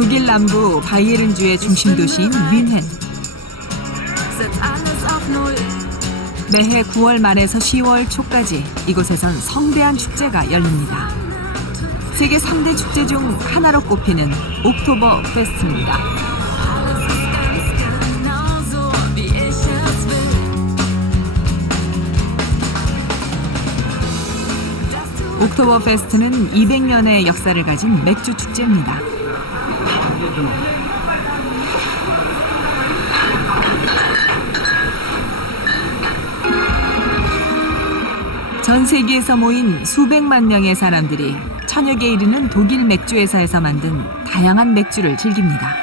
독일 남부 바이에른주의 중심 도시인 뮌헨. 매해 9월 말에서 10월 초까지 이곳에선 성대한 축제가 열립니다. 세계 3대 축제 중 하나로 꼽히는 옥토버 페스트입니다. 옥토버 페스트는 200년의 역사를 가진 맥주 축제입니다. 전 세계에서 모인 수백만 명의 사람들이 천여 개 이르는 독일 맥주 회사에서 만든 다양한 맥주를 즐깁니다.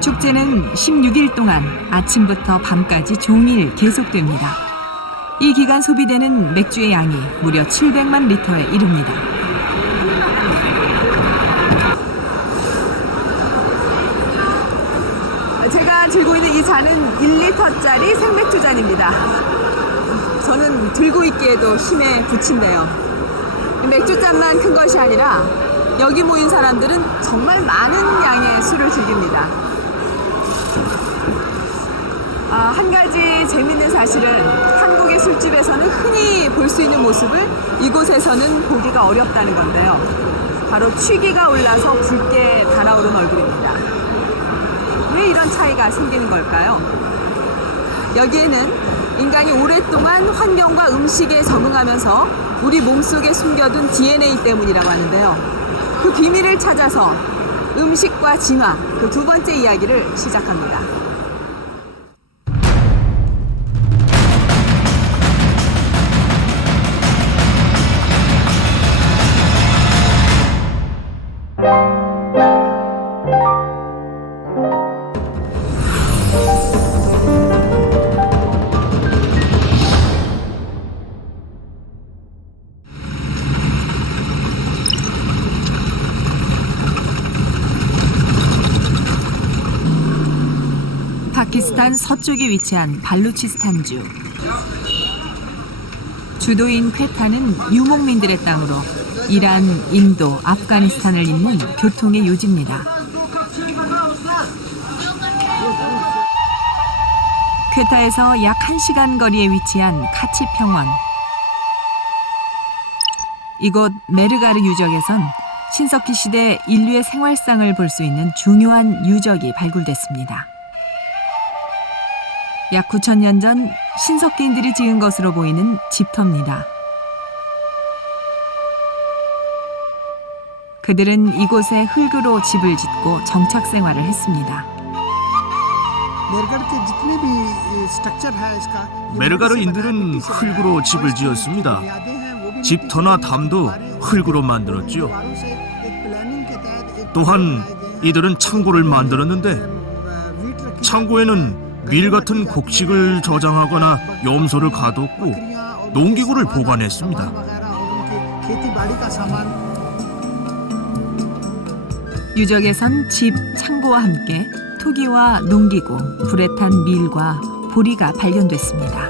축제는 16일 동안 아침부터 밤까지 종일 계속됩니다. 이 기간 소비되는 맥주의 양이 무려 700만 리터에 이릅니다. 제가 들고 있는 이 잔은 1리터짜리 생맥주 잔입니다. 저는 들고 있기에도 힘에 부친데요. 맥주잔만 큰 것이 아니라 여기 모인 사람들은 정말 많은 양의 술을 즐깁니다. 한 가지 재밌는 사실은 한국의 술집에서는 흔히 볼 수 있는 모습을 이곳에서는 보기가 어렵다는 건데요. 바로 취기가 올라서 붉게 달아오른 얼굴입니다. 왜 이런 차이가 생기는 걸까요? 여기에는 인간이 오랫동안 환경과 음식에 적응하면서 우리 몸속에 숨겨둔 DNA 때문이라고 하는데요. 그 비밀을 찾아서 음식과 진화, 그 두 번째 이야기를 시작합니다. 파키스탄 서쪽에 위치한 발루치스탄주. 주도인 퀘타는 유목민들의 땅으로 이란, 인도, 아프가니스탄을 잇는 교통의 요지입니다. 퀘타에서 약 1시간 거리에 위치한 카치 평원. 이곳 메르가르 유적에선 신석기 시대 인류의 생활상을 볼 수 있는 중요한 유적이 발굴됐습니다. 약 9,000년 전 신석기인들이 지은 것으로 보이는 집터입니다. 그들은 이곳에 흙으로 집을 짓고 정착 생활을 했습니다. 메르가르인들은 흙으로 집을 지었습니다. 집터나 담도 흙으로 만들었지요. 또한 이들은 창고를 만들었는데 창고에는 밀 같은 곡식을 저장하거나 염소를 가뒀고 농기구를 보관했습니다. 유적에선 집, 창고와 함께 토기와 농기구, 불에 탄 밀과 보리가 발견됐습니다.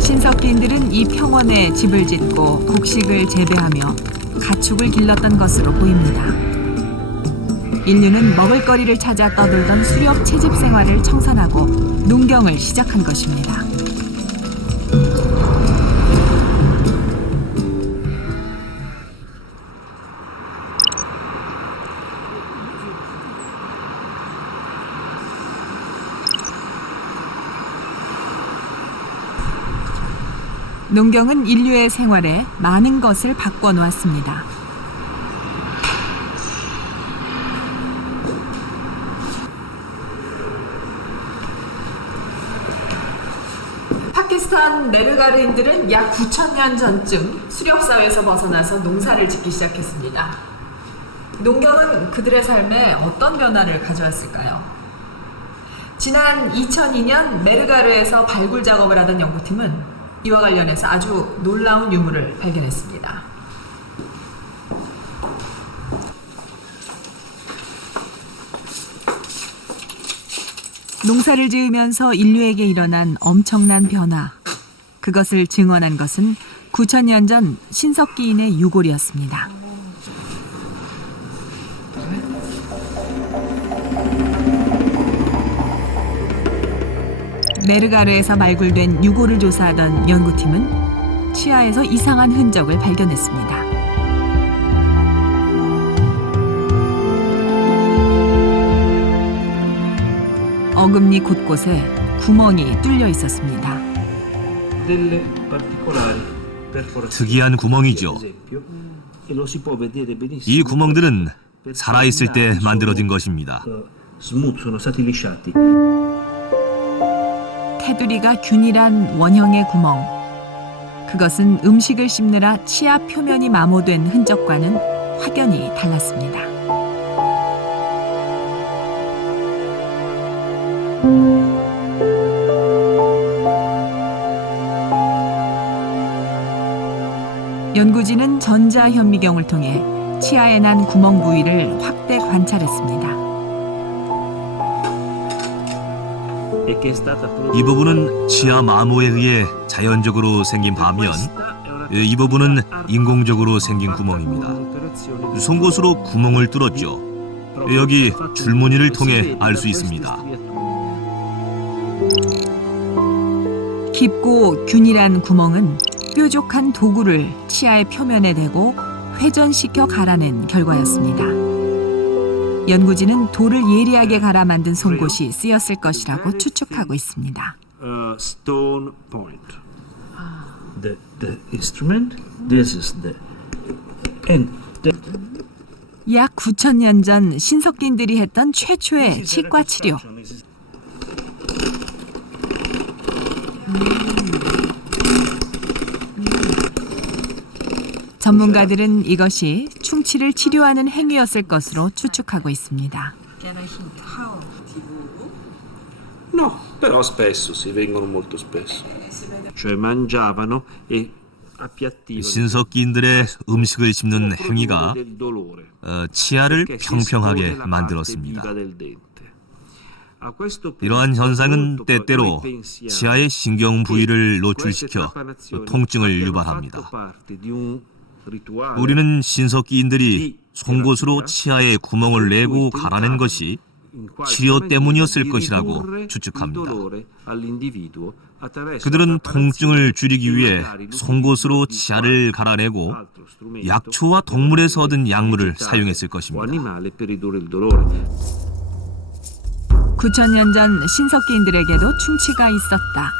신석기인들은 이 평원에 집을 짓고 곡식을 재배하며 가축을 길렀던 것으로 보입니다. 인류는 먹을거리를 찾아 떠돌던 수렵 채집 생활을 청산하고 농경을 시작한 것입니다. 농경은 인류의 생활에 많은 것을 바꿔놓았습니다. 우즈베키스탄 메르가르인들은 약 9,000년 전쯤 수렵사회에서 벗어나서 농사를 짓기 시작했습니다. 농경은 그들의 삶에 어떤 변화를 가져왔을까요? 지난 2002년 메르가르에서 발굴 작업을 하던 연구팀은 이와 관련해서 아주 놀라운 유물을 발견했습니다. 농사를 지으면서 인류에게 일어난 엄청난 변화. 그것을 증언한 것은 9,000년 전 신석기인의 유골이었습니다. 메르가르에서 발굴된 유골을 조사하던 연구팀은 치아에서 이상한 흔적을 발견했습니다. 어금니 곳곳에 구멍이 뚫려 있었습니다. 특이한 구멍이죠. 이 구멍들은 살아있을 때 만들어진 것입니다. 테두리가 균일한 원형의 구멍. 그것은 음식을 씹느라 치아 표면이 마모된 흔적과는 확연히 달랐습니다. 연구진은 전자현미경을 통해 치아에 난 구멍 부위를 확대 관찰했습니다. 이 부분은 치아 마모에 의해 자연적으로 생긴 반면 이 부분은 인공적으로 생긴 구멍입니다. 송곳으로 구멍을 뚫었죠. 여기 줄무늬를 통해 알 수 있습니다. 깊고 균일한 구멍은 뾰족한 도구를 치아의 표면에 대고 회전시켜 갈아낸 결과였습니다. 연구진은 돌을 예리하게 갈아 만든 송곳이 쓰였을 것이라고 추측하고 있습니다. Stone point. The instrument. This is the and 약 9,000년 전 신석기인들이 했던 최초의 치과 치료. 전문가들은 이것이 충치를 치료하는 행위였을 것으로 추측하고 있습니다. no, però spesso si vengono molto spesso. Cioè mangiavano e appiattivano. 신석기인들의 음식을 씹는 행위가 del dolore. 치아를 Perché si 평평하게 espone la parte 만들었습니다. viva del dente. A questo punto, 이러한 현상은 molto 때때로 noi pensiamo 치아의 신경 부위를 queste 노출시켜 trapanazioni 통증을 abbiano 유발합니다. fatto parte di un rituale 우리는 신석기인들이 송곳으로 치아에 구멍을 내고 갈아낸 것이 치료 때문이었을 것이라고 추측합니다. 그들은 통증을 줄이기 위해 송곳으로 치아를 갈아내고 약초와 동물에서 얻은 약물을 사용했을 것입니다. 9,000년 전 신석기인들에게도 충치가 있었다.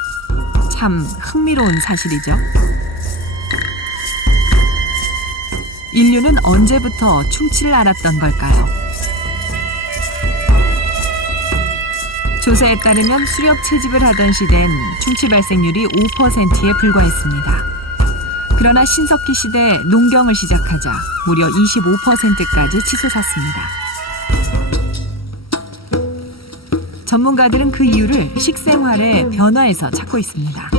참 흥미로운 사실이죠. 인류는 언제부터 충치를 앓았던 걸까요? 조사에 따르면 수렵 채집을 하던 시대엔 충치 발생률이 5%에 불과했습니다. 그러나 신석기 시대 농경을 시작하자 무려 25%까지 치솟았습니다. 전문가들은 그 이유를 식생활의 변화에서 찾고 있습니다.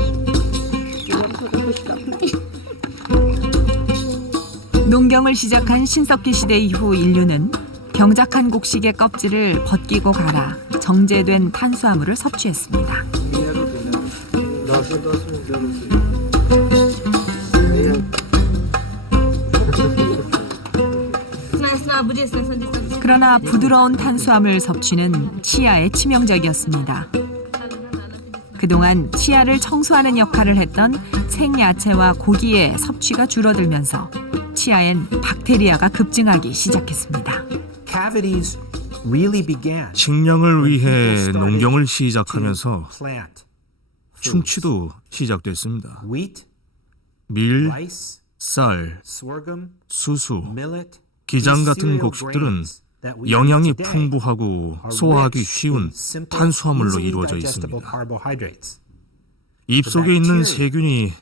농경을 시작한 신석기 시대 이후 인류는 경작한 곡식의 껍질을 벗기고 갈아 정제된 탄수화물을 섭취했습니다. 그러나 부드러운 탄수화물 섭취는 치아에 치명적이었습니다. 그동안 치아를 청소하는 역할을 했던 생야채와 고기의 섭취가 줄어들면서 치아엔 박테리아가 급증하기 시작했습니다. Cavities really began. 식량을 위해 People 농경을 started 시작하면서 to plant foods. 충치도 시작됐습니다. Wheat, 밀, rice, 쌀, sorghum, 수수, millet. 기장 these 같은 cereal 곡식들은 grains that we 영양이 eat today 풍부하고 are 소화하기 rich 쉬운 in simple, 탄수화물로 easily 이루어져 digestible 있습니다. carbohydrates. 입속에 있는 세균이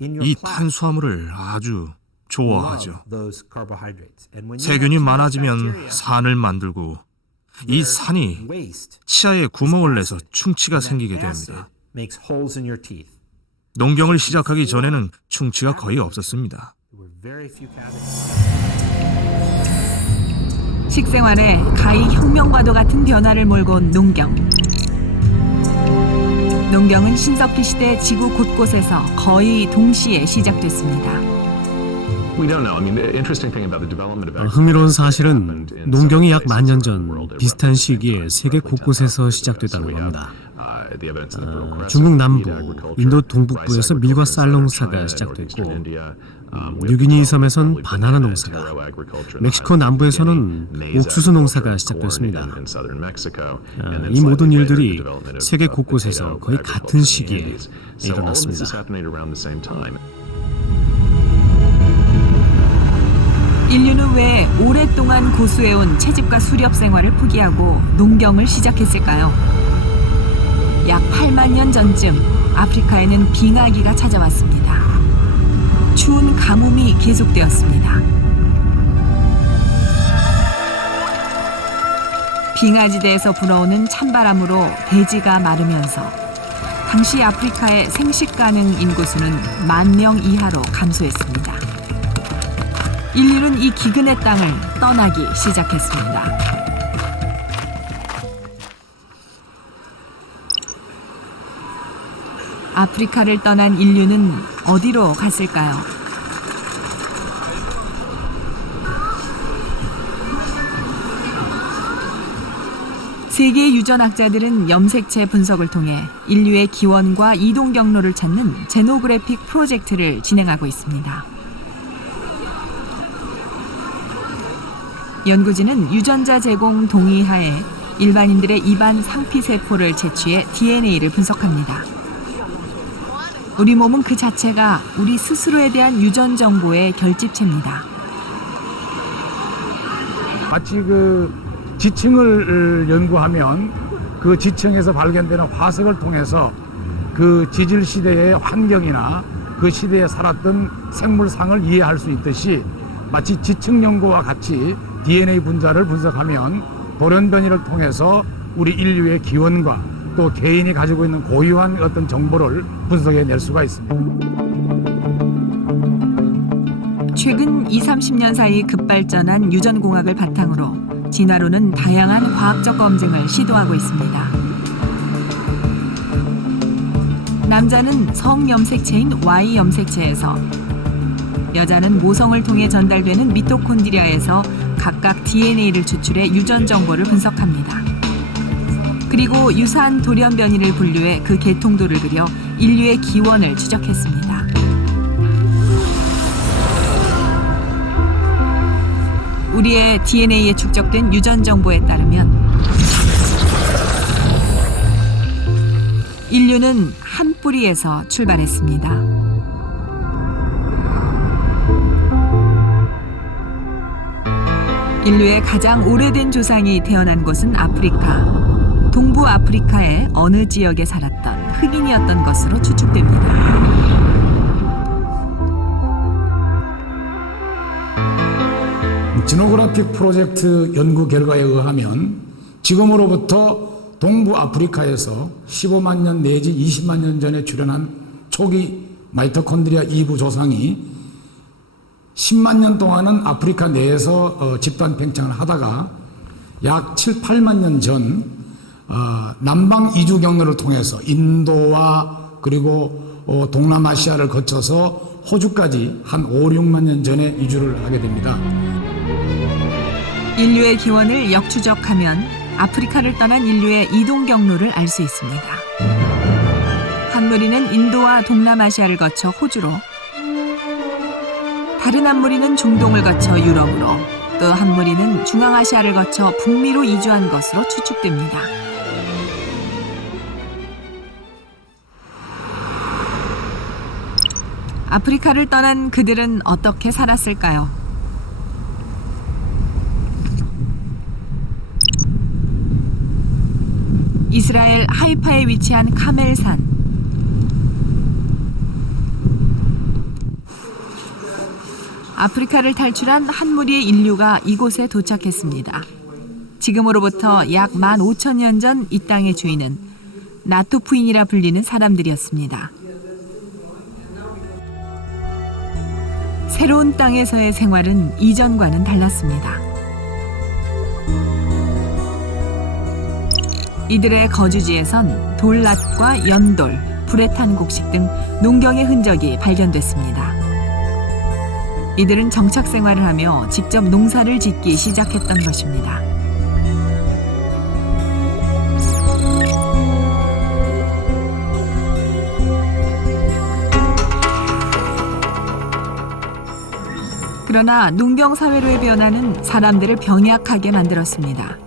in your 이 plaque 탄수화물을 아주 좋아하죠. love those carbohydrates. And when you 세균이 have 많아지면 bacteria, 산을 만들고 이 산이 waste 치아에 구멍을 내서 충치가 생기게 acid 됩니다. makes holes in your teeth. 농경을 시작하기 전에는 충치가 거의 없었습니다. There were very few cavities. 식생활에 가히 혁명과도 같은 변화를 몰고 온 농경. 농경은 신석기 시대 지구 곳곳에서 거의 동시에 시작됐습니다. 흥미로운 사실은 농경이 약 만 년 전 비슷한 시기에 세계 곳곳에서 시작됐다는 겁니다. 중국 남부, 인도 동북부에서 밀과 쌀 농사가 시작됐고 뉴기니 섬에선 바나나 농사가, 멕시코 남부에서는 옥수수 농사가 시작됐습니다. 이 모든 일들이 세계 곳곳에서 거의 같은 시기에 일어났습니다. 인류는 왜 오랫동안 고수해온 채집과 수렵 생활을 포기하고 농경을 시작했을까요? 약 8만 년 전쯤 아프리카에는 빙하기가 찾아왔습니다. 추운 가뭄이 계속되었습니다. 빙하지대에서 불어오는 찬바람으로 대지가 마르면서 당시 아프리카의 생식 가능 인구수는 10,000명 이하로 감소했습니다. 인류는 이 기근의 땅을 떠나기 시작했습니다. 아프리카를 떠난 인류는 어디로 갔을까요? 세계 유전학자들은 염색체 분석을 통해 인류의 기원과 이동 경로를 찾는 제노그래픽 프로젝트를 진행하고 있습니다. 연구진은 유전자 제공 동의하에 일반인들의 입안 상피세포를 채취해 DNA를 분석합니다. 우리 몸은 그 자체가 우리 스스로에 대한 유전 정보의 결집체입니다. 마치 그 지층을 연구하면 그 지층에서 발견되는 화석을 통해서 그 지질 시대의 환경이나 그 시대에 살았던 생물상을 이해할 수 있듯이 마치 지층 연구와 같이 DNA 분자를 분석하면 돌연변이를 통해서 우리 인류의 기원과 또 개인이 가지고 있는 고유한 어떤 정보를 분석해낼 수가 있습니다. 최근 20-30년 사이 급발전한 유전공학을 바탕으로 진화론은 다양한 과학적 검증을 시도하고 있습니다. 남자는 성염색체인 Y 염색체에서, 여자는 모성을 통해 전달되는 미토콘드리아에서 각각 DNA를 추출해 유전 정보를 분석합니다. 그리고 유사한 돌연변이를 분류해 그 계통도를 그려 인류의 기원을 추적했습니다. 우리의 DNA에 축적된 유전 정보에 따르면 인류는 한 뿌리에서 출발했습니다. 인류의 가장 오래된 조상이 태어난 곳은 아프리카. 동부 아프리카의 어느 지역에 살았던 흑인이었던 것으로 추측됩니다. 지노그래픽 프로젝트 연구 결과에 의하면 지금으로부터 동부 아프리카에서 15만 년 내지 20만 년 전에 출현한 초기 마이토콘드리아 이부 조상이 10만 년 동안은 아프리카 내에서 집단 팽창을 하다가 약 7, 8만 년 전 남방 이주 경로를 통해서 인도와 그리고 동남아시아를 거쳐서 호주까지 한 5, 6만 년 전에 이주를 하게 됩니다. 인류의 기원을 역추적하면 아프리카를 떠난 인류의 이동 경로를 알 수 있습니다. 한 무리는 인도와 동남아시아를 거쳐 호주로, 다른 한 무리는 중동을 거쳐 유럽으로, 또 한 무리는 중앙아시아를 거쳐 북미로 이주한 것으로 추측됩니다. 아프리카를 떠난 그들은 어떻게 살았을까요? 이스라엘 하이파에 위치한 카멜산. 아프리카를 탈출한 한 무리의 인류가 이곳에 도착했습니다. 지금으로부터 약 15,000년 전 이 땅의 주인은 나토푸인이라 불리는 사람들이었습니다. 새로운 땅에서의 생활은 이전과는 달랐습니다. 이들의 거주지에선 돌랏과 연돌, 불에 탄 곡식 등 농경의 흔적이 발견됐습니다. 이들은 정착 생활을 하며 직접 농사를 짓기 시작했던 것입니다. 그러나 농경 사회로의 변화는 사람들을 병약하게 만들었습니다.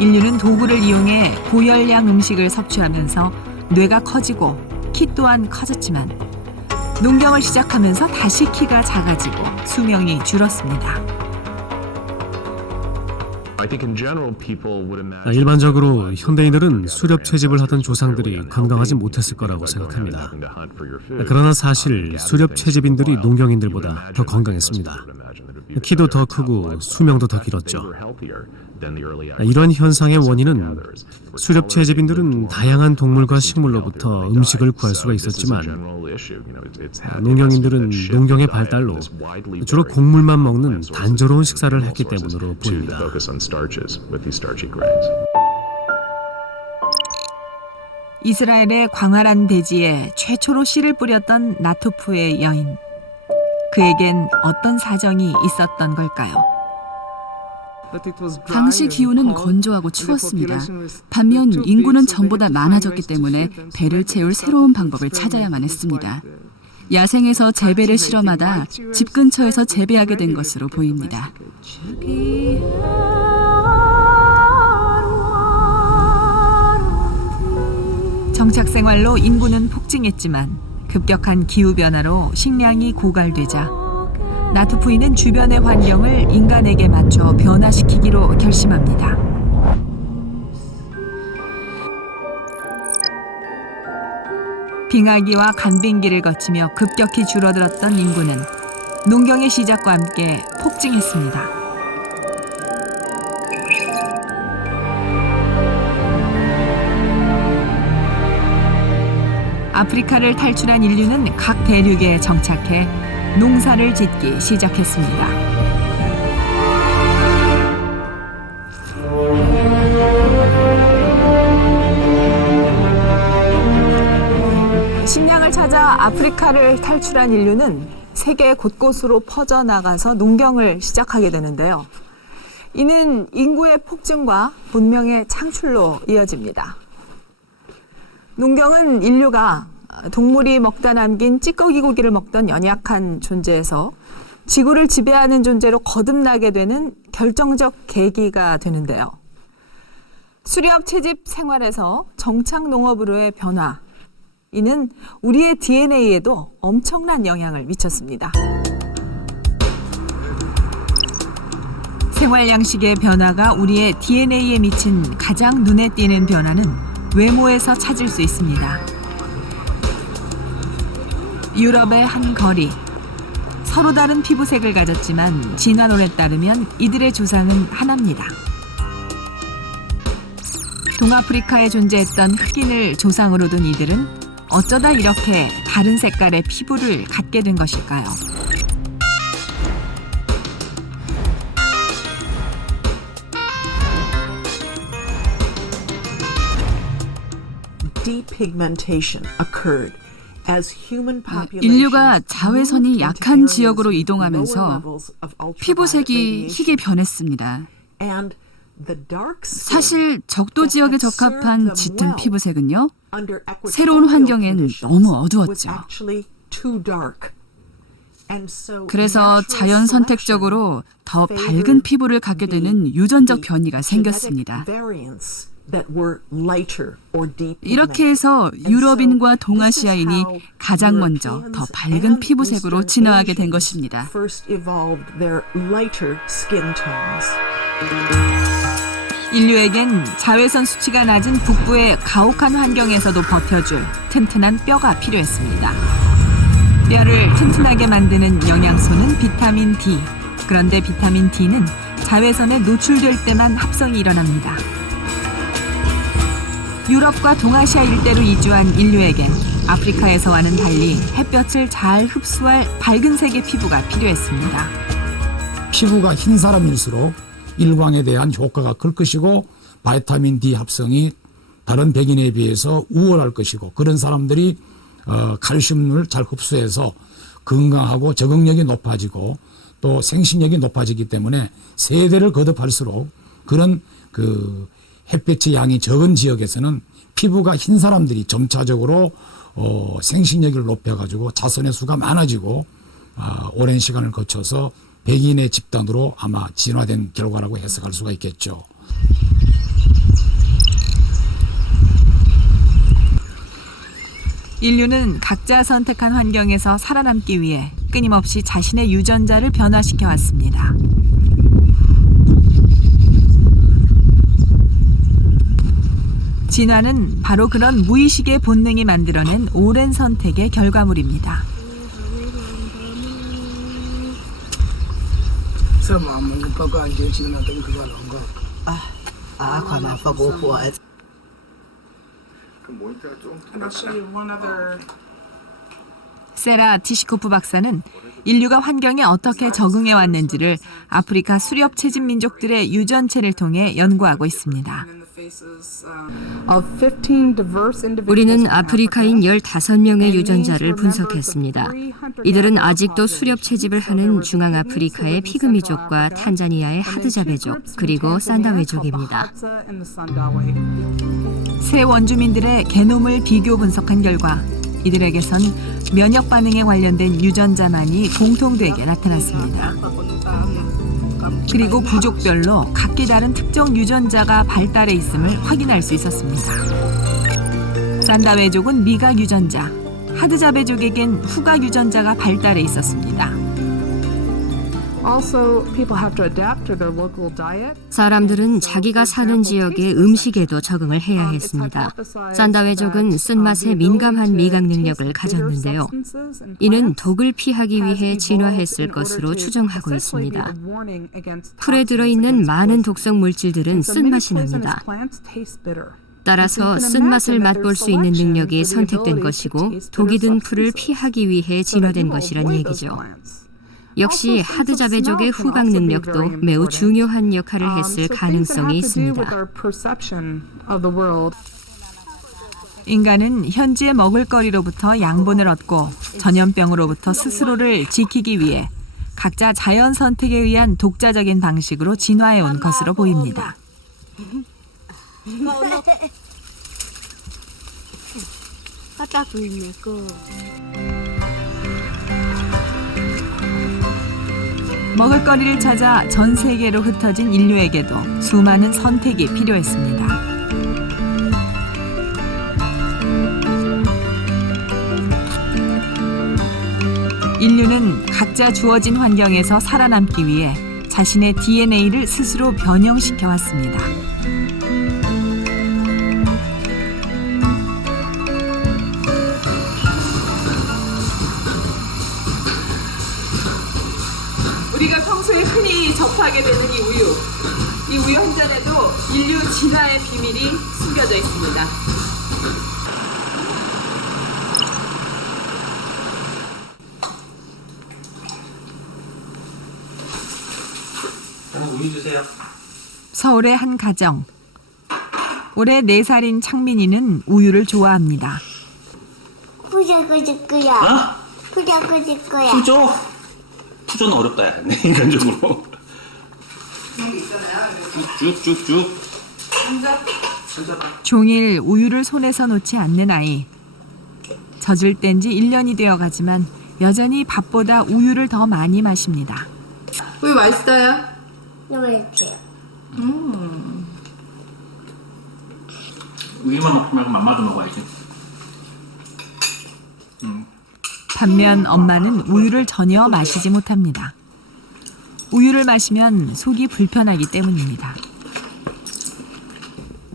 인류는 도구를 이용해 고열량 음식을 섭취하면서 뇌가 커지고 키 또한 커졌지만 농경을 시작하면서 다시 키가 작아지고 수명이 줄었습니다. 일반적으로 현대인들은 수렵 채집을 하던 조상들이 건강하지 못했을 거라고 생각합니다. 그러나 사실 수렵 채집인들이 농경인들보다 더 건강했습니다. 키도 더 크고 수명도 더 길었죠. 이런 현상의 원인은 수렵 채집인들은 다양한 동물과 식물로부터 음식을 구할 수가 있었지만 농경인들은 농경의 발달로 주로 곡물만 먹는 단조로운 식사를 했기 때문으로 보입니다. 이스라엘의 광활한 대지에 최초로 씨를 뿌렸던 나토프의 여인. 그에겐 어떤 사정이 있었던 걸까요? 당시 기후는 건조하고 추웠습니다. 반면 인구는 전보다 많아졌기 때문에 배를 채울 새로운 방법을 찾아야만 했습니다. 야생에서 재배를 실험하다 집 근처에서 재배하게 된 것으로 보입니다. 정착 생활로 인구는 폭증했지만 급격한 기후 변화로 식량이 고갈되자 나토푸인은 주변의 환경을 인간에게 맞춰 변화시키기로 결심합니다. 빙하기와 간빙기를 거치며 급격히 줄어들었던 인구는 농경의 시작과 함께 폭증했습니다. 아프리카를 탈출한 인류는 각 대륙에 정착해 농사를 짓기 시작했습니다. 식량을 찾아 아프리카를 탈출한 인류는 세계 곳곳으로 퍼져나가서 농경을 시작하게 되는데요. 이는 인구의 폭증과 문명의 창출로 이어집니다. 농경은 인류가 동물이 먹다 남긴 찌꺼기 고기를 먹던 연약한 존재에서 지구를 지배하는 존재로 거듭나게 되는 결정적 계기가 되는데요. 수렵 채집 생활에서 정착 농업으로의 변화, 이는 우리의 DNA에도 엄청난 영향을 미쳤습니다. 생활 양식의 변화가 우리의 DNA에 미친 가장 눈에 띄는 변화는 외모에서 찾을 수 있습니다. 유럽의 한 거리. 서로 다른 피부색을 가졌지만 진화론에 따르면 이들의 조상은 하나입니다. 동아프리카에 존재했던 흑인을 조상으로 둔 이들은 어쩌다 이렇게 다른 색깔의 피부를 갖게 된 것일까요? 인류가 자외선이 약한 지역으로 이동하면서 피부색이 희게 변했습니다. 사실 적도 지역에 적합한 짙은 피부색은요, 새로운 환경엔 너무 어두웠죠. 그래서 자연 선택적으로 더 밝은 피부를 갖게 되는 유전적 변이가 생겼습니다. 이렇게 해서 유럽인과 동아시아인이 가장 먼저 더 밝은 피부색으로 진화하게 된 것입니다. 인류에겐 자외선 수치가 낮은 북부의 가혹한 환경에서도 버텨줄 튼튼한 뼈가 필요했습니다. 뼈를 튼튼하게 만드는 영양소는 비타민 D. 그런데 비타민 D는 자외선에 노출될 때만 합성이 일어납니다. 유럽과 동아시아 일대로 이주한 인류에겐 아프리카에서와는 달리 햇볕을 잘 흡수할 밝은 색의 피부가 필요했습니다. 피부가 흰 사람일수록 일광에 대한 효과가 클 것이고 바이타민 D 합성이 다른 백인에 비해서 우월할 것이고 그런 사람들이 칼슘을 잘 흡수해서 건강하고 적응력이 높아지고 또 생식력이 높아지기 때문에 세대를 거듭할수록 그런 그 햇볕의 양이 적은 지역에서는 피부가 흰 사람들이 점차적으로 생식력을 높여가지고 자손의 수가 많아지고 오랜 시간을 거쳐서 백인의 집단으로 아마 진화된 결과라고 해석할 수가 있겠죠. 인류는 각자 선택한 환경에서 살아남기 위해 끊임없이 자신의 유전자를 변화시켜 왔습니다. 진화는 바로 그런 무의식의 본능이 만들어낸 오랜 선택의 결과물입니다. 세라 티시코프 박사는 인류가 환경에 어떻게 적응해 왔는지를 아프리카 수렵 채집 민족들의 유전체를 통해 연구하고 있습니다. 우리는 아프리카인 15명의 유전자를 분석했습니다. 이들은 아직도 수렵 채집을 하는 중앙아프리카의 피그미족과 탄자니아의 하드자베족, 그리고 산다웨족입니다. 새 원주민들의 게놈을 비교 분석한 결과 이들에게선 면역 반응에 관련된 유전자만이 공통되게 나타났습니다. 그리고 부족별로 각기 다른 특정 유전자가 발달해 있음을 확인할 수 있었습니다. 산다웨족은 미각 유전자, 하드자베족에겐 후각 유전자가 발달해 있었습니다. 사람들은 자기가 사는 지역의 음식에도 적응을 해야 했습니다. 산다웨족은 쓴맛에 민감한 미각 능력을 가졌는데요. 이는 독을 피하기 위해 진화했을 것으로 추정하고 있습니다. 풀에 들어있는 많은 독성 물질들은 쓴맛이 납니다. 따라서 쓴맛을 맛볼 수 있는 능력이 선택된 것이고 독이 든 풀을 피하기 위해 진화된 것이란 얘기죠. 역시 하드자베족의 후각 능력도 매우 중요한 역할을 했을 가능성이 있습니다. 인간은 현지의 먹을거리로부터 양분을 얻고 전염병으로부터 스스로를 지키기 위해 각자 자연 선택에 의한 독자적인 방식으로 진화해 온 것으로 보입니다. 먹을거리를 찾아 전 세계로 흩어진 인류에게도 수많은 선택이 필요했습니다. 인류는 각자 주어진 환경에서 살아남기 위해 자신의 DNA를 스스로 변형시켜 왔습니다. 우리가 평소에 흔히 접하게 되는 이 우유 한 잔에도 인류 진화의 비밀이 숨겨져 있습니다. 우유 주세요. 서울의 한 가정. 올해 4살인 창민이는 우유를 좋아합니다. 푸자 푸조? 푸조는 어렵다 야 인간적으로. 쭉쭉쭉쭉. 종일 우유를 손에서 놓지 않는 아이. 젖을 뗀 지 1년이 되어가지만 여전히 밥보다 우유를 더 많이 마십니다. 우유 맛있어요? 이렇게요. 우유만 먹지 말고 맘마도 먹어야지. 반면 엄마는 우유를 전혀 마시지 못합니다. 우유를 마시면 속이 불편하기 때문입니다.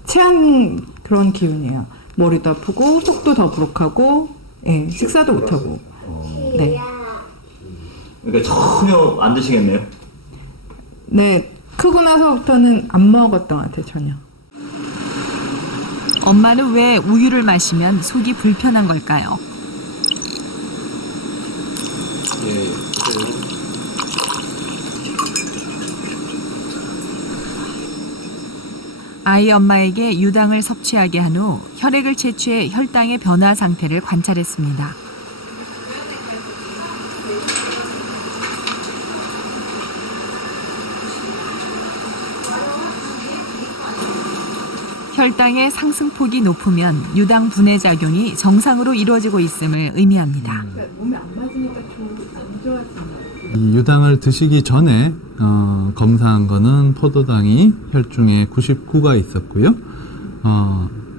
체한 그런 기운이에요. 머리도 아프고 속도 더부룩하고 식사도 못하고 네. 그러니까 전혀 안 드시겠네요. 네, 크고 나서부터는 안 먹었던 것 같아요, 전혀. 엄마는 왜 우유를 마시면 속이 불편한 걸까요? 아이 엄마에게 유당을 섭취하게 한 후 혈액을 채취해 혈당의 변화 상태를 관찰했습니다. 혈당의 상승폭이 높으면 유당 분해 작용이 정상으로 이루어지고 있음을 의미합니다. 몸에 안 맞으니까 안 좋아진다. 이 유당을 드시기 전에 검사한 거는 포도당이 혈중에 99가 있었고요.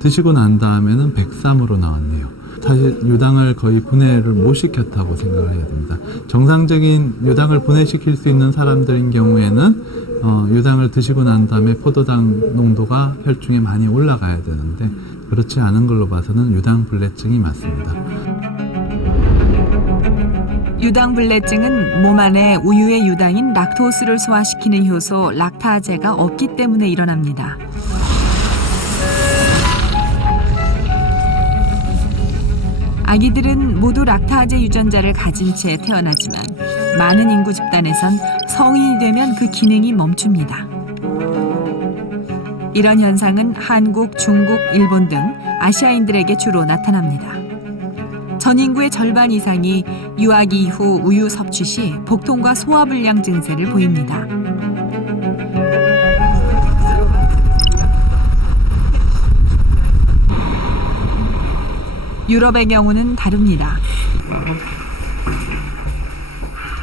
드시고 난 다음에는 103으로 나왔네요. 사실 유당을 거의 분해를 못 시켰다고 생각을 해야 됩니다. 정상적인 유당을 분해시킬 수 있는 사람들인 경우에는 유당을 드시고 난 다음에 포도당 농도가 혈중에 많이 올라가야 되는데 그렇지 않은 걸로 봐서는 유당불내증이 맞습니다. 유당불내증은 몸 안에 우유의 유당인 락토스를 소화시키는 효소 락타제가 없기 때문에 일어납니다. 아기들은 모두 락타제 유전자를 가진 채 태어나지만 많은 인구 집단에선 성인이 되면 그 기능이 멈춥니다. 이런 현상은 한국, 중국, 일본 등 아시아인들에게 주로 나타납니다. 전 인구의 절반 이상이 유아 이후 우유 섭취 시 복통과 소화불량 증세를 보입니다. 유럽의 경우는 다릅니다.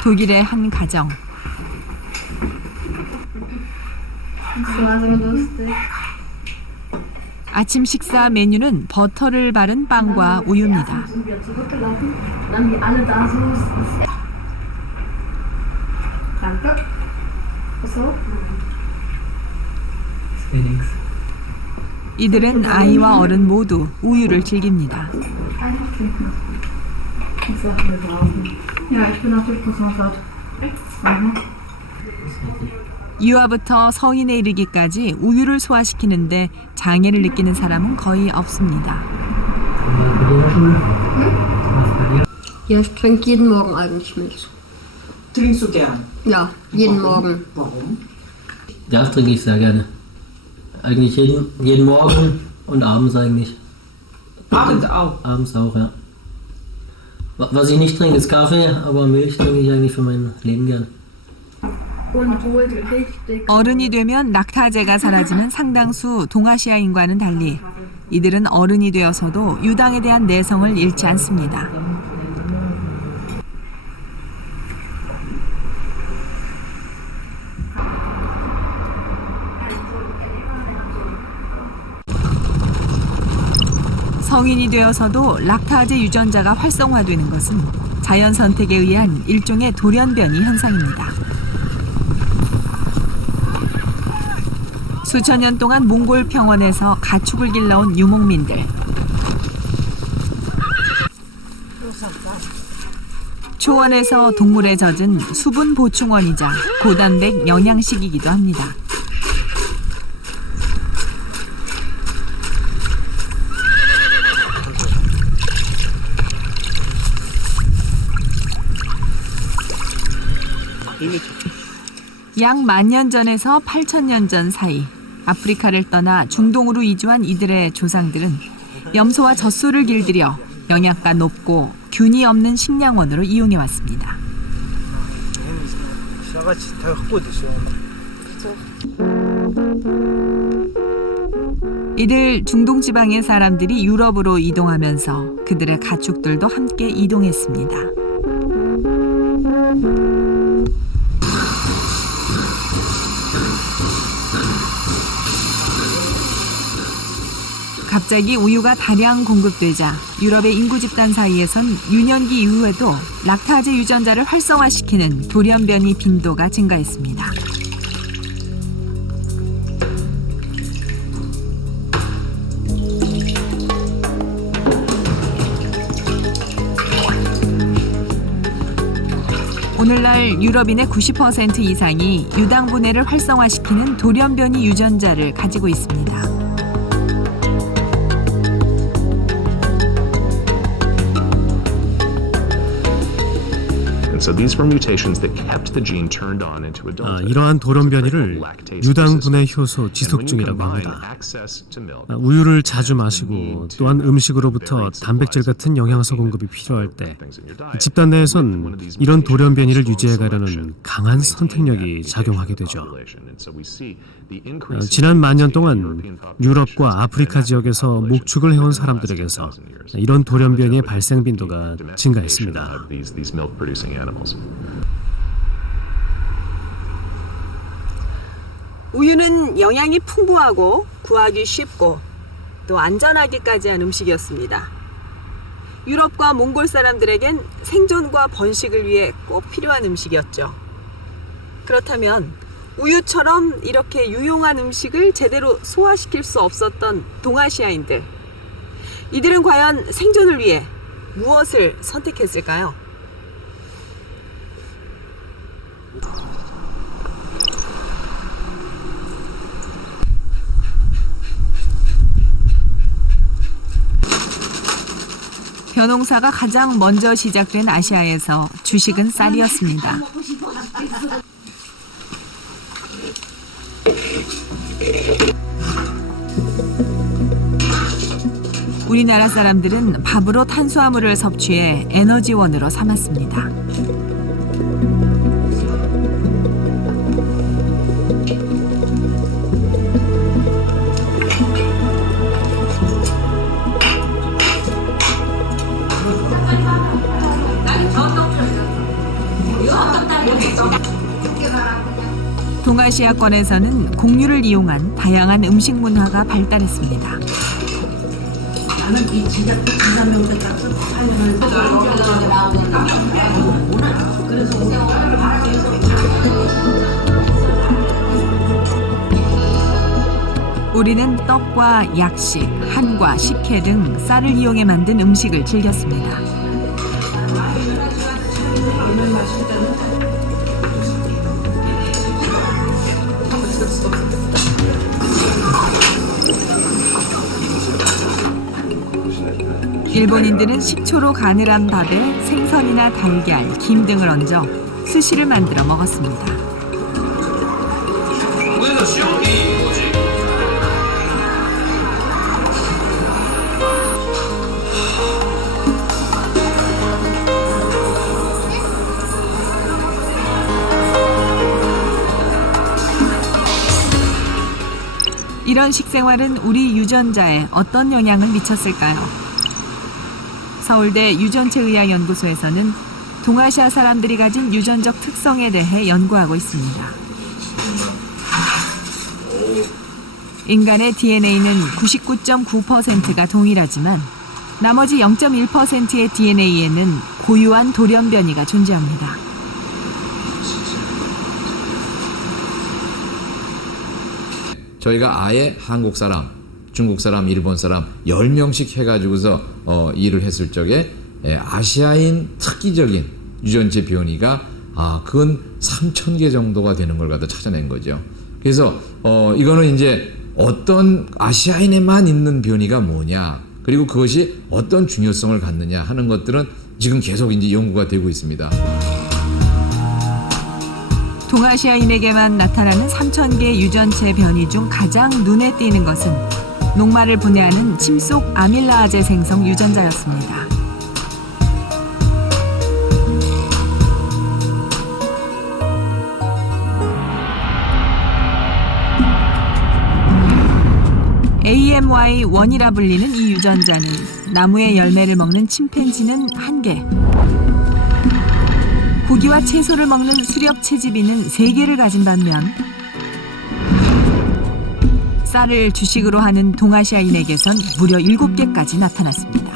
독일의 한 가정. 아침 식사 메뉴는 버터를 바른 빵과 우유입니다. 이들은 아이와 어른 모두 우유를 즐깁니다. 유아부터 성인에 이르기까지 우유를 소화시키는데 장애를 느끼는 사람은 거의 없습니다. Ja, ich trinke jeden Morgen eigentlich Milch. Trinkst du gern? Ja, jeden Morgen. Warum? Ja, das trinke ich sehr gerne. Eigentlich jeden Morgen und abends eigentlich. Abends auch? Abends auch, ja. Was ich nicht trinke, ist Kaffee, aber Milch trinke ich eigentlich für mein Leben gern. 어른이 되면 락타제가 사라지는 상당수 동아시아인과는 달리 이들은 어른이 되어서도 유당에 대한 내성을 잃지 않습니다. 성인이 되어서도 락타제 유전자가 활성화되는 것은 자연 선택에 의한 일종의 돌연변이 현상입니다. 수천 년 동안 몽골 평원에서 가축을 길러온 유목민들. 초원에서 동물에 젖은 수분 보충원이자 고단백 영양식이기도 합니다. 약 10,000년 전에서 8,000년 전 사이 아프리카를 떠나 중동으로 이주한 이들의 조상들은 염소와 젖소를 길들여 영양가 높고 균이 없는 식량원으로 이용해 왔습니다. 이들 중동 지방의 사람들이 유럽으로 이동하면서 그들의 가축들도 함께 이동했습니다. 갑자기 우유가 다량 공급되자 유럽의 인구 집단 사이에선 유년기 이후에도 락타제 유전자를 활성화시키는 돌연변이 빈도가 증가했습니다. 오늘날 유럽인의 90% 이상이 유당분해를 활성화시키는 돌연변이 유전자를 가지고 있습니다. 이러한 돌연변이를 유당분해 효소 지속증이라고 합니다. 우유를 자주 마시고 또한 음식으로부터 단백질 같은 영양소 공급이 필요할 때 집단 내에선 이런 돌연변이를 유지해가려는 강한 선택력이 작용하게 되죠. 지난 만년 동안 유럽과 아프리카 지역에서 목축을 해온 사람들에게서 이런 돌연변이의 발생 빈도가 증가했습니다. 우유는 영양이 풍부하고 구하기 쉽고 또 안전하기까지 한 음식이었습니다. 유럽과 몽골 사람들에겐 생존과 번식을 위해 꼭 필요한 음식이었죠. 그렇다면 우유처럼 이렇게 유용한 음식을 제대로 소화시킬 수 없었던 동아시아인들, 이들은 과연 생존을 위해 무엇을 선택했을까요? 벼농사가 가장 먼저 시작된 아시아에서 주식은 쌀이었습니다. 우리나라 사람들은 밥으로 탄수화물을 섭취해 에너지원으로 삼았습니다. 동아시아권에서는 곡류를 이용한 다양한 음식 문화가 발달했습니다. 우리는 떡과 약식, 한과, 식혜 등 쌀을 이용해 만든 음식을 즐겼습니다. 일본인들은 식초로 간을 한 밥에 생선이나 달걀, 김 등을 얹어 스시를 만들어 먹었습니다. 이런 식생활은 우리 유전자에 어떤 영향을 미쳤을까요? 서울대 유전체의학연구소에서는 동아시아 사람들이 가진 유전적 특성에 대해 연구하고 있습니다. 인간의 DNA는 99.9%가 동일하지만 나머지 0.1%의 DNA에는 고유한 돌연변이가 존재합니다. 저희가 아예 한국 사람, 중국 사람, 일본 사람 10명씩 해가지고서 일을 했을 적에 아시아인 특이적인 유전체 변이가 그건 3,000개 정도가 되는 걸 갖다 찾아낸 거죠. 그래서 이거는 이제 어떤 아시아인에만 있는 변이가 뭐냐, 그리고 그것이 어떤 중요성을 갖느냐 하는 것들은 지금 계속 이제 연구가 되고 있습니다. 동아시아인에게만 나타나는 3,000개 유전체 변이 중 가장 눈에 띄는 것은 녹말을 분해하는 침속 아밀라아제 생성 유전자였습니다. AMY1이라 불리는 이 유전자는 나무의 열매를 먹는 침팬지는 1개, 고기와 채소를 먹는 수렵 채집이는 3개를 가진 반면 쌀을 주식으로 하는 동아시아인에게선 무려 7개까지 나타났습니다.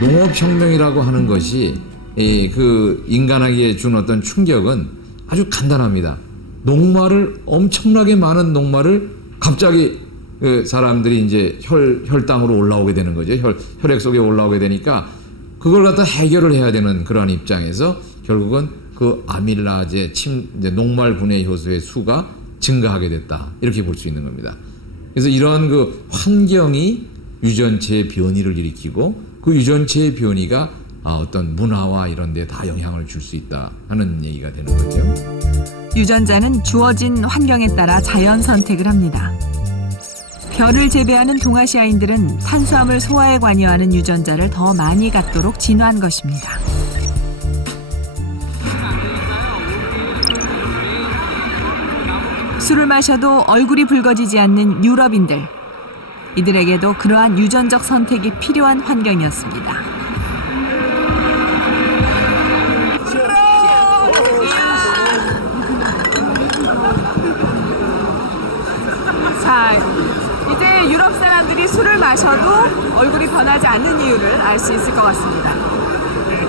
농업혁명이라고 하는 것이 그 인간에게 준 어떤 충격은 아주 간단합니다. 녹말을 엄청나게 많은 녹말을 갑자기 그 사람들이 이제 혈당으로 올라오게 되는 거죠. 혈액 속에 올라오게 되니까 그걸 갖다 해결을 해야 되는 그런 입장에서 결국은 그 아밀라제 이제 녹말 분해 효소의 수가 증가하게 됐다. 이렇게 볼 수 있는 겁니다. 그래서 이런 그 환경이 유전체의 변이를 일으키고 그 유전체의 변이가 어떤 문화와 이런 데 다 영향을 줄 수 있다 하는 얘기가 되는 거죠. 유전자는 주어진 환경에 따라 자연 선택을 합니다. 벼를 재배하는 동아시아인들은 탄수화물 소화에 관여하는 유전자를 더 많이 갖도록 진화한 것입니다. 술을 마셔도 얼굴이 붉어지지 않는 유럽인들. 이들에게도 그러한 유전적 선택이 필요한 환경이었습니다. 자, 이제 유럽 사람들이 술을 마셔도 얼굴이 변하지 않는 이유를 알 수 있을 것 같습니다.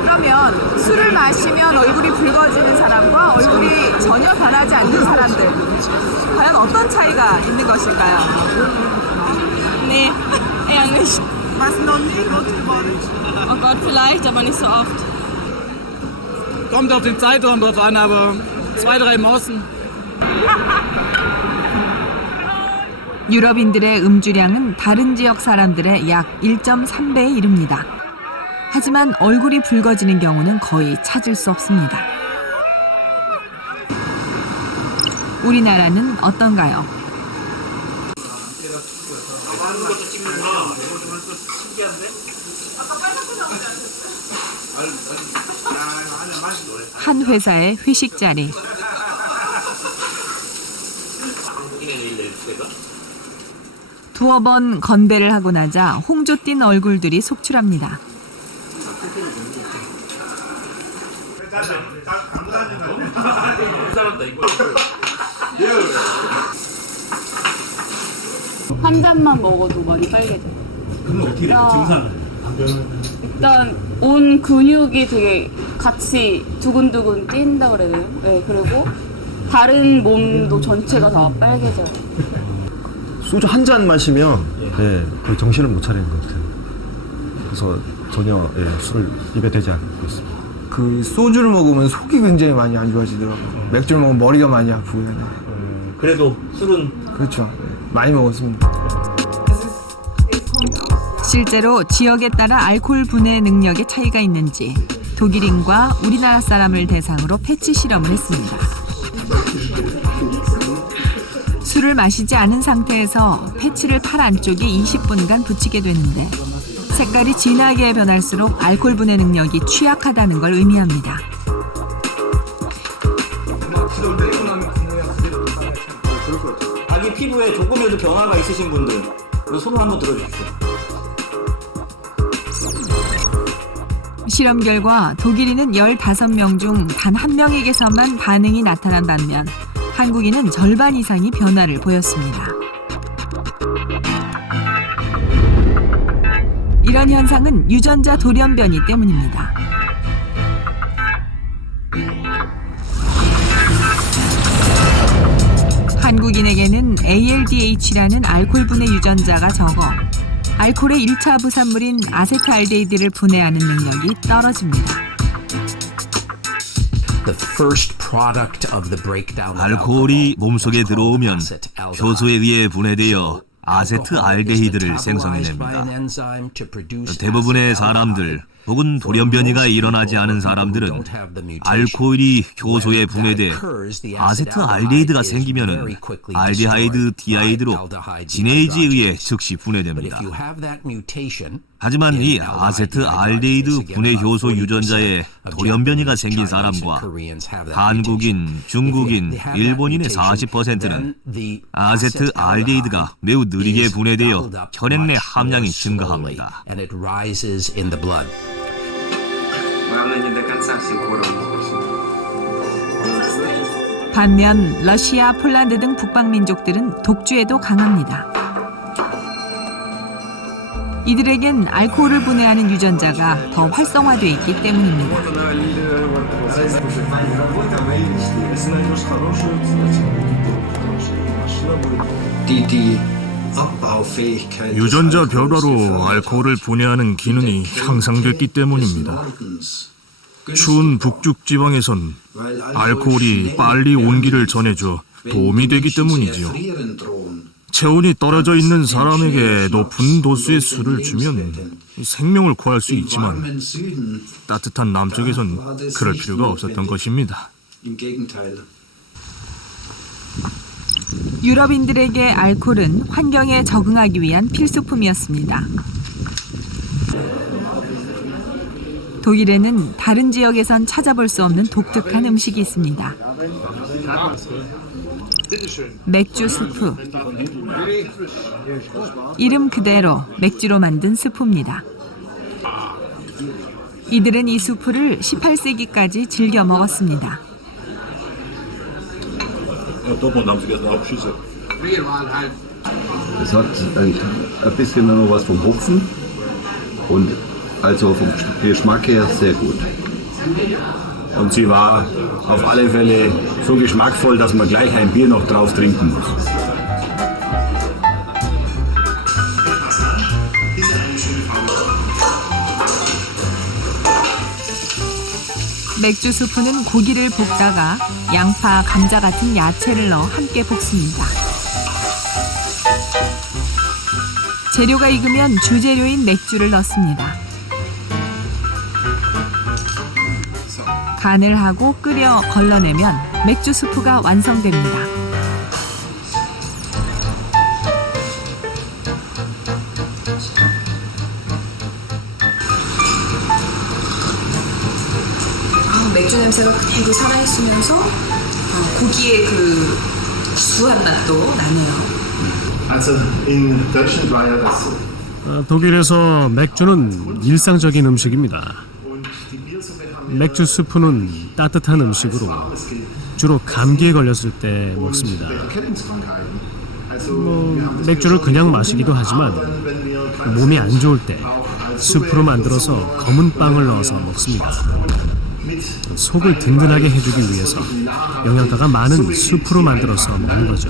그러면 술을 마시면 얼굴이 붉어지는 사람과 얼굴이 전혀 변하지 않는 사람들, 과연 어떤 차이가 있는 것일까요? Nee, eher nicht. Was noch nie gut geworden? Oh Gott, vielleicht, aber nicht so oft. Kommt auf den Zeitraum drauf an, aber 2-3 Mossen. 유럽인들의 음주량은 다른 지역 사람들의 약 1.3배에 이릅니다. 하지만 얼굴이 붉어지는 경우는 거의 찾을 수 없습니다. 우리나라는 어떤가요? 한 회사의 회식 자리. 두어 번 건배를 하고 나자 홍조 띈 얼굴들이 속출합니다. 한 잔만 먹어도 많이 빨개져요. 그럼 어떻게 돼요? 증상은? 일단 온 근육이 되게 같이 두근두근 뛴다 그래야 돼요. 네, 그리고 다른 몸도 전체가 다 빨개져요. 소주 한 잔 마시면 거의 정신을 못 차리는 것 같아요. 그래서 전혀 술을 입에 대지 않고 있습니다. 그 소주를 먹으면 속이 굉장히 많이 안 좋아지더라고요. 맥주를 먹으면 머리가 많이 아프고요. 그래도 술은 그렇죠. 많이 먹었습니다. 실제로 지역에 따라 알코올 분해 능력의 차이가 있는지 독일인과 우리나라 사람을 대상으로 패치 실험을 했습니다. 술을 마시지 않은 상태에서 패치를 팔 안쪽에 20분간 붙이게 되는데 색깔이 진하게 변할수록 알코올 분해 능력이 취약하다는 걸 의미합니다. 자기 피부에 조금이라도 변화가 있으신 분들 손을 한번 들어주십시오. 실험 결과 독일인은 15명 중 단 1명에게서만 반응이 나타난 반면 한국인은 절반 이상이 변화를 보였습니다. 이런 현상은 유전자 돌연변이 때문입니다. 한국인에게는 ALDH라는 알코올 분해 유전자가 적어 알코올의 1차 부산물인 아세트알데히드를 분해하는 능력이 떨어집니다. 알코올이 몸속에 들어오면 효소에 의해 분해되어 아세트알데히드를 생성해냅니다. 대부분의 사람들 혹은 돌연변이가 일어나지 않은 사람들은 알코올이 효소에 분해돼 아세트알데히드가 생기면은 알데하이드 디하이드로 지네이지에 의해 즉시 분해됩니다. 하지만 이 아세트알데히드 분해 효소 유전자에 돌연변이가 생긴 사람과 한국인, 중국인, 일본인의 40%는 아세트알데히드가 매우 느리게 분해되어 혈액 내 함량이 증가합니다. 반면 러시아, 폴란드 등 북방민족들은 독주에도 강합니다. 이들에겐 알코올을 분해하는 유전자가 더 활성화되어 있기 때문입니다. 유전자 변화로 알코올을 분해하는 기능이 향상됐기 때문입니다. 추운 북쪽 지방에선 알코올이 빨리 온기를 전해줘 도움이 되기 때문이지요. 체온이 떨어져 있는 사람에게 높은 도수의 술을 주면 생명을 구할 수 있지만 따뜻한 남쪽에선 그럴 필요가 없었던 것입니다. 유럽인들에게 알코올은 환경에 적응하기 위한 필수품이었습니다. 독일에는 다른 지역에선 찾아볼 수 없는 독특한 음식이 있습니다. 맥주 수프. 이름 그대로 맥주로 만든 수프입니다. 이들은 이 수프를 18세기까지 즐겨 먹었습니다. Es hat ein bisschen noch was vom Hopfen und also vom Geschmack her sehr gut. Und sie war auf alle Fälle so geschmackvoll, dass man gleich ein Bier noch drauf trinken muss. 맥주 수프는 고기를 볶다가 양파, 감자 같은 야채를 넣어 함께 볶습니다. 재료가 익으면 주재료인 맥주를 넣습니다. 간을 하고 끓여 걸러내면 맥주 수프가 완성됩니다. 맥주 냄새가 그대로 살아있으면서 고기의 그 구수한 맛도 나네요. 독일에서 맥주는 일상적인 음식입니다. 맥주 수프는 따뜻한 음식으로 주로 감기에 걸렸을 때 먹습니다. 맥주를 그냥 마시기도 하지만 몸이 안 좋을 때 수프로 만들어서 검은 빵을 넣어서 먹습니다. 속을 든든하게 해주기 위해서 영양가가 많은 수프로 만들어서 먹는 거죠.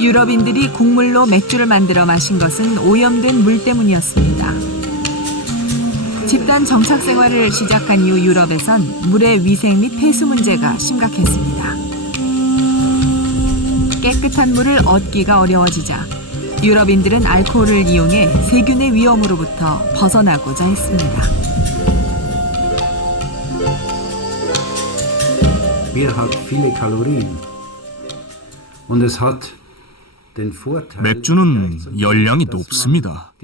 유럽인들이 국물로 맥주를 만들어 마신 것은 오염된 물 때문이었습니다. 집단 정착 생활을 시작한 이후 유럽에선 물의 위생 및 폐수 문제가 심각했습니다. 깨끗한 물을 얻기가 어려워지자 유럽인들은 알코올을 이용해 세균의 위험으로부터 벗어나고자 했습니다. Bier hat viele Kalorien und es hat 맥주는 열량이 높습니다.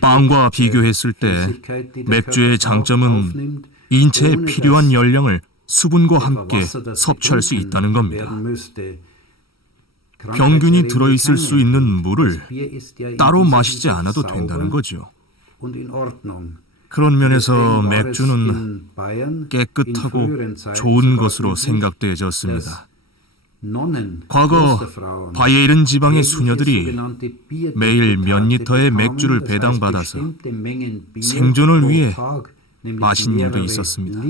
빵과 비교했을 때 맥주의 장점은 인체에 필요한 열량을 수분과 함께 섭취할 수 있다는 겁니다. 병균이 들어있을 수 있는 물을 따로 마시지 않아도 된다는 거죠. 그런 면에서 맥주는 깨끗하고 좋은 것으로 생각되어졌습니다. 과거 바이에른 지방의 수녀들이 매일 몇 리터의 맥주를 배당받아서 생존을 위해 마신 일도 있었습니다.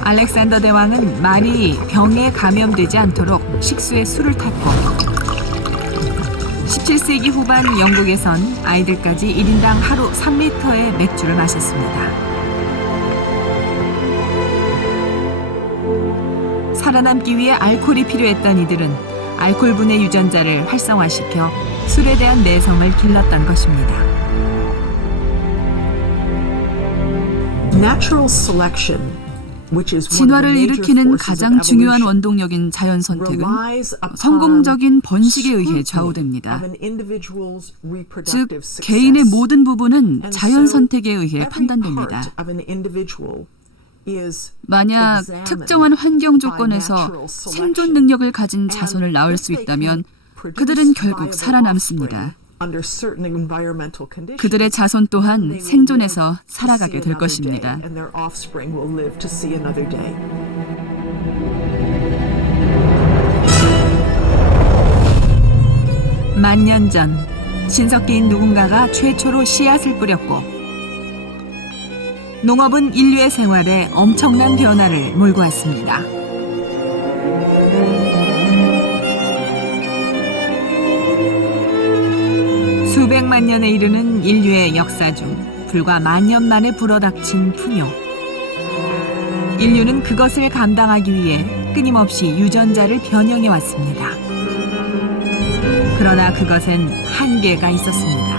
알렉산더 대왕은 말이 병에 감염되지 않도록 식수에 술을 탔고 17세기 후반 영국에선 아이들까지 1인당 하루 3리터의 맥주를 마셨습니다. 살아남기 위해 알코올이 필요했던 이들은 알코올 분해 유전자를 활성화시켜 술에 대한 내성을 길렀던 것입니다. 진화를 일으키는 가장 중요한 원동력인 자연 선택은 성공적인 번식에 의해 좌우됩니다. 즉, 개인의 모든 부분은 자연 선택에 의해 판단됩니다. 만약 특정한 환경 조건에서 생존 능력을 가진 자손을 낳을 수 있다면 그들은 결국 살아남습니다. 그들의 자손 또한 생존해서 살아가게 될 것입니다. 만년 전 신석기인 누군가가 최초로 씨앗을 뿌렸고 농업은 인류의 생활에 엄청난 변화를 몰고 왔습니다. 수백만 년에 이르는 인류의 역사 중 불과 10,000년 만에 불어닥친 풍요. 인류는 그것을 감당하기 위해 끊임없이 유전자를 변형해 왔습니다. 그러나 그것엔 한계가 있었습니다.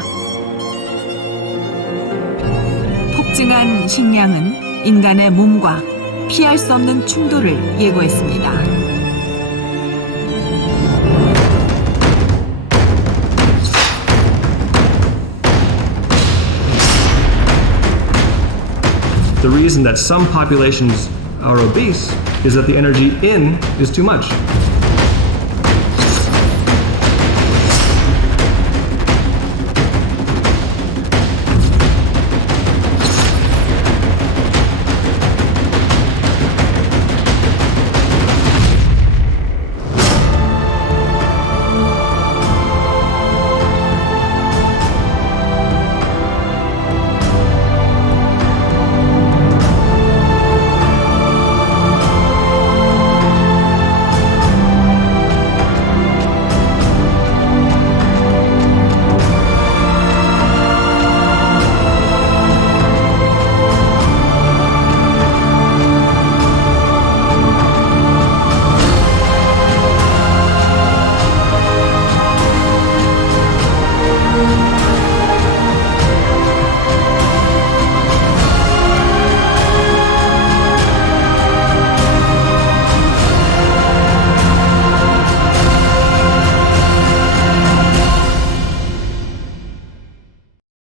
폭증한 식량은 인간의 몸과 피할 수 없는 충돌을 예고했습니다. The reason that some populations are obese is that the energy in is too much.